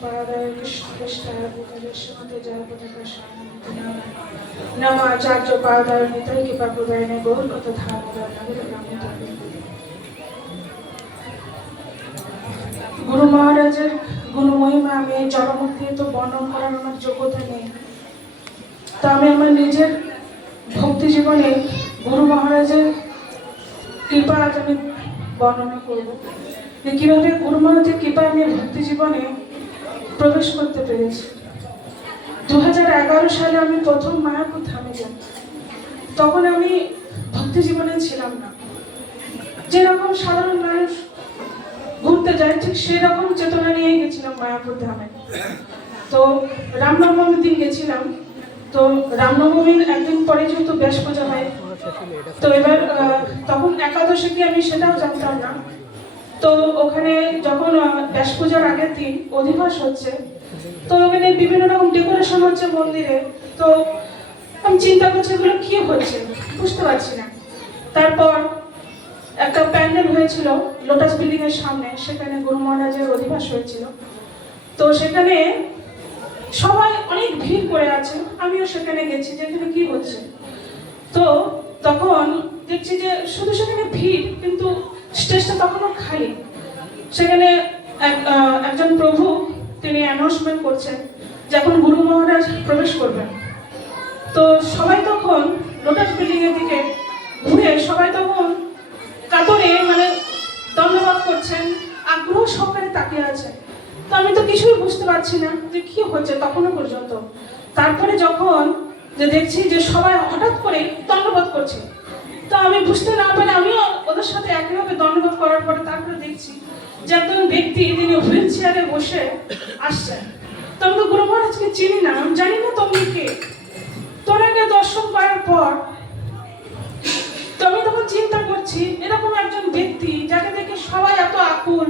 पादाय कृष्ण भूतले श्रीमते जयपताका स्वामी नम आचार्य पादाय निताय कृपा प्रदायने गौर कथा धारण गुरु महाराजेर गुणमहिमा আমি জনমুখে তো বর্ণনা করার আমার যোগ্যতা নেই। তো আমি আমার নিজের ভক্তি জীবনে গুরু মহারাজের কৃপা আজ আমি বর্ণনা করব যে কিভাবে গুরু মহারাজের কৃপা আমি ভক্তি জীবনে প্রবেশ করতে পেরেছি। 2011 সালে আমি প্রথম মায়াপুর ধামে যাই। তখন আমি ভক্তি জীবনে ছিলাম না, যেরকম সাধারণ মানুষ ঘুরতে যায় ঠিক সেই রকম চেতনা নিয়ে গেছিলাম মায়াপুর ধামে। তো রামনবমীর দিন গেছিলাম। তো রামনবমীর একদিন পরে যেহেতু ব্যাস পূজা হয়, তো এবার তখন একাদশী কি আমি সেটাও জানতাম না। তো ওখানে যখন ব্যাস পূজার আগের দিন অধিবাস হচ্ছে, তো ওখানে বিভিন্ন রকম ডেকোরেশন হচ্ছে মন্দিরে। তো আমি চিন্তা করছি এগুলো কি হচ্ছে, বুঝতে পারছি না। তারপর একটা প্যান্ডেল হয়েছিল লোটাস বিল্ডিং এর সামনে, সেখানে গুরু মহারাজের অধিবাস হয়েছিল। তো সেখানে সবাই অনেক ভিড় করে আছে, আমিও সেখানে গেছি যে এখানে কি হচ্ছে। তো তখন দেখছি যে শুধু সেখানে ভিড়, কিন্তু স্টেজটা তখনও খালি। সেখানে একজন প্রভু তিনি অ্যানাউন্সমেন্ট করছেন যে এখন গুরু মহারাজ প্রবেশ করবেন। তো সবাই তখন লোটাস বিল্ডিং এর দিকে ঘুরে সবাই তখন কাতরে মানে ধন্যবাদ করছেন, আগ্রহ সহকারে তাকিয়ে আছে। তো আমি তো কিছুই বুঝতে পারছি না যে কি হচ্ছে তখনও পর্যন্ত। তারপরে যখন যে দেখছি যে সবাই হঠাৎ করে ধন্যবাদ করছে, তো আমি বুঝতে না পারে আমিও ওদের সাথে একইভাবে ধন্যবাদ করার পরে তারপরে দেখছি যে একজন ব্যক্তি তিনি হুইল চেয়ারে বসে আসছেন। তো আমি তো গুরু মহারাজকে চিনি না, আমি জানি না তুমি কে। তোনাকে দর্শন করার পর তো আমি তখন চিন্তা করছি এরকম একজন ব্যক্তি যাকে দেখে সবাই এত আকুল,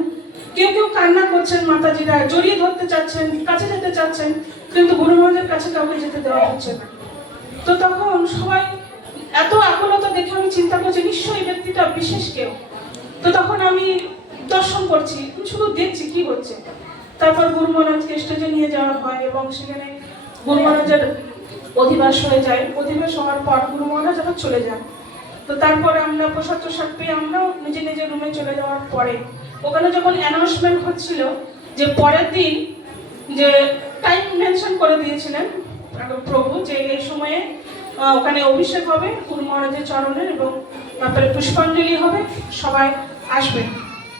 কেউ কেউ কান্না করছেন, মাতাজিরা জড়িয়ে ধরতে চাচ্ছেন, কাছে যেতে চাচ্ছেন, কিন্তু গুরু মহারাজের কাছে কাউকে যেতে দেওয়া হচ্ছে না। তো তখন সবাই এত আকুলতা দেখে আমি চিন্তা করছি নিশ্চয়ই ব্যক্তিটা বিশেষ কেউ। তো তখন আমি দর্শন করছি, শুধু দেখছি কি হচ্ছে। তারপর গুরু মহারাজকে স্টেজে নিয়ে যাওয়া হয় এবং সেখানে গুরু মহারাজের অধিবাস হয়ে যায়। অধিবাস হওয়ার পর গুরু মহারাজ আবার চলে যান। তো তারপরে আমরা প্রসাদ প্রসাদ পেয়ে আমরাও নিজে নিজের রুমে চলে যাওয়ার পরে ওখানে যখন অ্যানাউন্সমেন্ট হচ্ছিল যে পরের দিন যে টাইম মেনশন করে দিয়েছিলেন প্রভু যে এই সময়ে ওখানে অভিষেক হবে গুরু মহারাজের চরণের এবং তারপরে পুষ্পাঞ্জলি হবে, সবাই আসবে।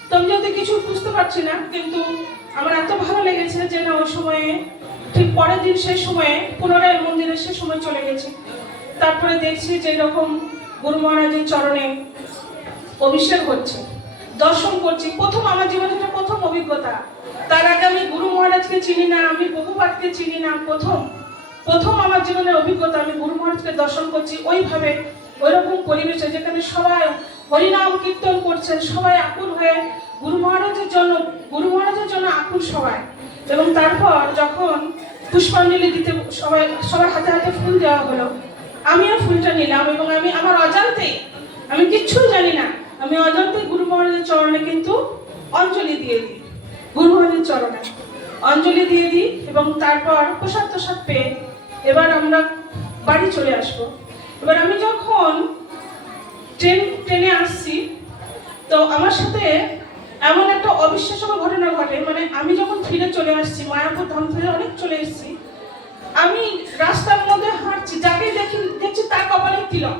তো আমি যদি কিছু বুঝতে পারছি না, কিন্তু আমার এত ভালো লেগেছে যে না ওই সময়ে ঠিক পরের দিন সেই সময়ে পুনরায় মন্দিরে সে সময় চলে গেছে। তারপরে দেখছি যে এরকম গুরু মহারাজের চরণে অভিষেক হচ্ছে, দর্শন করছি। প্রথম আমার জীবনে এটা প্রথম অভিজ্ঞতা। তার আগে আমি গুরু মহারাজকে চিনি না, আমি বহুপাতকে চিনি না। প্রথম আমার জীবনের অভিজ্ঞতা, আমি গুরু মহারাজকে দর্শন করছি ওইভাবে, ওইরকম পরিবেশে যেখানে সবাই হরিনাম কীর্তন করছেন, সবাই আকুল হয়ে গুরু মহারাজের জন্য আকুল সবাই। এবং তারপর যখন পুষ্পাঞ্জলি দিতে সবাই হাতে হাতে ফুল দেওয়া হলো, আমিও ফুলটা নিলাম এবং আমি আমার অজান্তেই, আমি কিচ্ছু জানি না, আমি অজান্তেই গুরু মহারাজের চরণে কিন্তু অঞ্জলি দিয়ে দিই। গুরু মহারাজের চরণে অঞ্জলি দিয়ে দিই এবং তারপর প্রসাদ প্রসাদ পেয়ে এবার আমরা বাড়ি চলে আসবো। এবার আমি যখন ট্রেনে আসছি, তো আমার সাথে এমন একটা অবিশ্বাস্য ঘটনা ঘটে। মানে আমি যখন ফিরে চলে আসছি, মায়াপুর ধাম থেকে অনেক চলে এসেছি, আমি রাস্তার মধ্যে হাঁটছি, যাকে দেখছি তার কপালে তিলক।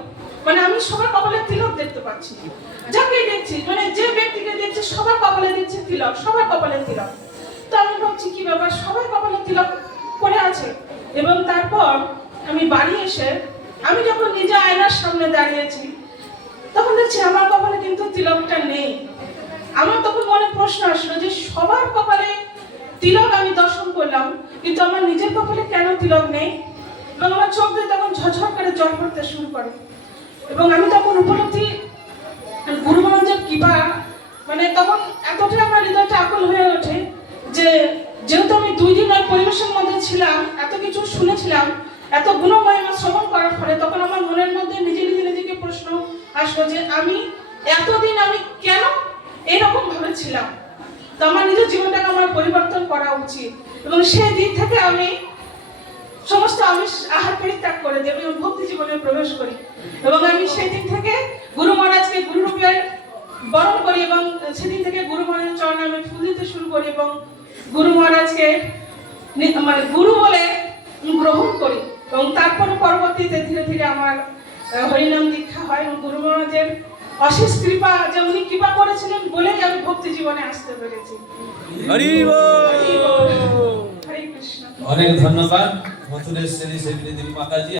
মানে আমি সবার কপালে তিলক দেখতে পাচ্ছি, যাকে দেখছি মানে যে ব্যক্তিকে দেখছি সবার কপালে দেখছি তিলক, সবার কপালে তিলক। তো আমি ভাবছি কি ব্যাপার, সবার কপালে তিলক পড়ে আছে। এবং তারপর আমি বাড়ি এসে আমি যখন নিজে আয়নার সামনে দাঁড়িয়েছি, তখন দেখছি আমার কপালে কিন্তু তিলকটা নেই। আমার তখন মনে প্রশ্ন আসলো যে সবার কপালে তিলক আমি দর্শন করলাম, কিন্তু আমার নিজের কপালে কেন তিলক নেই। এবং আমার চোখ দিয়ে তখন ঝরঝর করে জল পড়তে শুরু করে এবং আমি তখন উপলব্ধি গুরু মহারাজের কৃপা। মানে তখন এতটাই আমার হৃদয়টা আকুল হয়ে ওঠে যে যেহেতু আমি 2 দিন ওই পরিবেশের মধ্যে ছিলাম, এত কিছু শুনেছিলাম, এত গুণমহিমা শ্রবণ করার ফলে তখন আমার মনের মধ্যে নিজেকে প্রশ্ন আসলো যে আমি এতদিন আমি কেন এরকম ভাবে ছিলাম। তো আমার নিজের জীবনটাকে আমার পরিবর্তন করা উচিত, এবং সেই দিক থেকে আমি সমস্ত আমিষ আহার পরিত্যাগ করে দিই, আমি ভক্তি জীবনে প্রবেশ করি, এবং আমি সেই দিক থেকে গুরু মহারাজকে গুরুরূপে বরণ করি, এবং সেদিন থেকে গুরু মহারাজের চরণে আমি ফুল দিতে শুরু করি, এবং গুরু মহারাজকে মানে গুরু বলে গ্রহণ করি, এবং তারপরে পরবর্তীতে ধীরে ধীরে আমার হরিনাম দীক্ষা হয়, এবং গুরু মহারাজের অশেষ কৃপা, যে উনি কৃপা করেছিলেন বলেই আমি ভক্তি জীবনে আসতে পেরেছি। হরি বল। হরে কৃষ্ণ। অনেক ধন্যবাদ মথুরেশ্বরী সেবিনী দেবী মাতাজি।